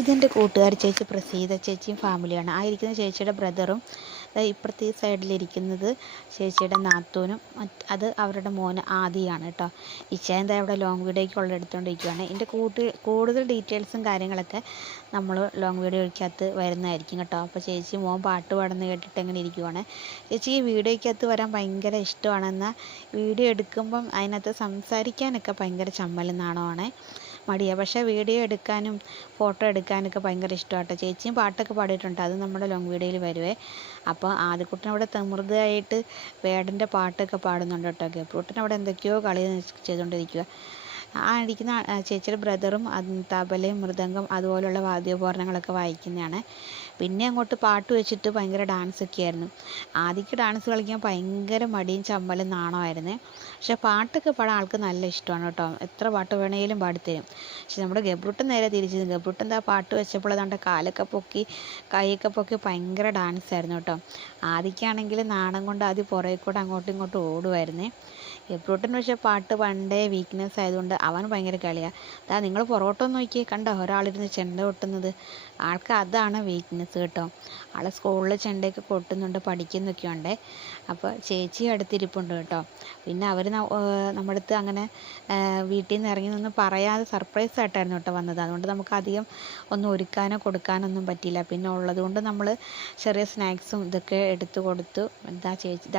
ഇതെൻ്റെ കൂട്ടുകാരി ചേച്ചി പ്രസീത ചേച്ചിയും ഫാമിലിയാണ്. ആ ഇരിക്കുന്ന ചേച്ചിയുടെ ബ്രദറും ഇപ്പുറത്തെ ഈ സൈഡിലിരിക്കുന്നത് ചേച്ചിയുടെ നാത്തൂനും അത് അവരുടെ മോന് ആദിയാണ് കേട്ടോ. ഇച്ചായ എന്താ ഇവിടെ ലോങ് വീഡിയോയ്ക്കുള്ള എടുത്തുകൊണ്ടിരിക്കുകയാണ്. ഇതിൻ്റെ കൂടുതൽ ഡീറ്റെയിൽസും കാര്യങ്ങളൊക്കെ നമ്മൾ ലോങ് വീഡിയോയ്ക്കകത്ത് വരുന്നതായിരിക്കും കേട്ടോ. അപ്പോൾ ചേച്ചി മോൻ പാട്ട് പാടുന്ന കേട്ടിട്ട് എങ്ങനെ ഇരിക്കുവാണ്. ചേച്ചി ഈ വീഡിയോയ്ക്കകത്ത് വരാൻ ഭയങ്കര ഇഷ്ടമാണെന്നാൽ വീഡിയോ എടുക്കുമ്പം അതിനകത്ത് സംസാരിക്കാനൊക്കെ ഭയങ്കര ചമ്മലും നാണമാണ്, മടിയാണ്. പക്ഷേ വീഡിയോ എടുക്കാനും ഫോട്ടോ എടുക്കാനൊക്കെ ഭയങ്കര ഇഷ്ടമാട്ടോ. ചേച്ചിയും പാട്ടൊക്കെ പാടിയിട്ടുണ്ട്, അത് നമ്മുടെ ലോങ് വീഡിയോയിൽ വരുവേ. അപ്പോൾ ആദ്യക്കുട്ടനവിടെ തമൃതയായിട്ട് വേടൻ്റെ പാട്ടൊക്കെ പാടുന്നുണ്ട് കേട്ടോ. ഗബ്രൂട്ടനവിടെ എന്തൊക്കെയോ കളി ചെയ്തുകൊണ്ടിരിക്കുക. ആ ഇരിക്കുന്ന ചേച്ചിയുടെ ബ്രദറും തബലയും മൃദംഗം അതുപോലുള്ള വാദ്യോപകരണങ്ങളൊക്കെ വായിക്കുന്നതാണ്. പിന്നെ അങ്ങോട്ട് പാട്ട് വെച്ചിട്ട് ഭയങ്കര ഡാൻസൊക്കെ ആയിരുന്നു. ആദ്യക്ക് ഡാൻസ് കളിക്കാൻ ഭയങ്കര മടിയും ചമ്മലും നാണമായിരുന്നു. പക്ഷേ പാട്ടൊക്കെ പാടാൻ ആൾക്ക് നല്ല ഇഷ്ടമാണ് കേട്ടോ. എത്ര പാട്ട് വേണമെങ്കിലും പാടിത്തരും. പക്ഷെ നമ്മുടെ ഗബ്രൂട്ടൻ നേരെ തിരിച്ചത്. ഗബ്രൂട്ടൻ എന്താ പാട്ട് വെച്ചപ്പോൾ അതാണ്ട് കാലൊക്കെ പൊക്കി കൈയൊക്കെ പൊക്കി ഭയങ്കര ഡാൻസായിരുന്നു കേട്ടോ. ആദ്യക്കാണെങ്കിൽ നാണം കൊണ്ട് ആദ്യം പുറകെ കൂടെ അങ്ങോട്ടും ഇങ്ങോട്ടും ഓടുമായിരുന്നേ. ഗബ്രൂട്ടൻ പക്ഷേ പാട്ട് പണ്ടേ വീക്ക്നെസ് ആയതുകൊണ്ട് അവൻ ഭയങ്കര കളിയാണ്. അതാ നിങ്ങൾ പുറകോട്ടൊന്ന് നോക്കിയേ, കണ്ടോ ഒരാളിരുന്ന് ചെണ്ട കൊട്ടുന്നത്. ആൾക്ക് അതാണ് വീക്ക്നെസ് കേട്ടോ. ആൾ സ്കൂളിൽ ചെണ്ടയൊക്കെ കൊട്ടുന്നുണ്ട്, പഠിക്കുന്നൊക്കെ ഉണ്ട്. അപ്പോൾ ചേച്ചി അടുത്തിരിപ്പുണ്ട് കേട്ടോ. പിന്നെ അവർ നമ്മുടെ അടുത്ത് അങ്ങനെ വീട്ടിൽ നിന്ന് ഇറങ്ങി നിന്ന് പറയാതെ സർപ്രൈസ് ആയിട്ടായിരുന്നു കേട്ടോ വന്നത്. അതുകൊണ്ട് നമുക്ക് അധികം ഒന്നും ഒരുക്കാനോ കൊടുക്കാനോ ഒന്നും പറ്റിയില്ല. പിന്നെ ഉള്ളത് കൊണ്ട് നമ്മൾ ചെറിയ സ്നാക്സും ഇതൊക്കെ എടുത്തു കൊടുത്തു. എന്താ ചേച്ചി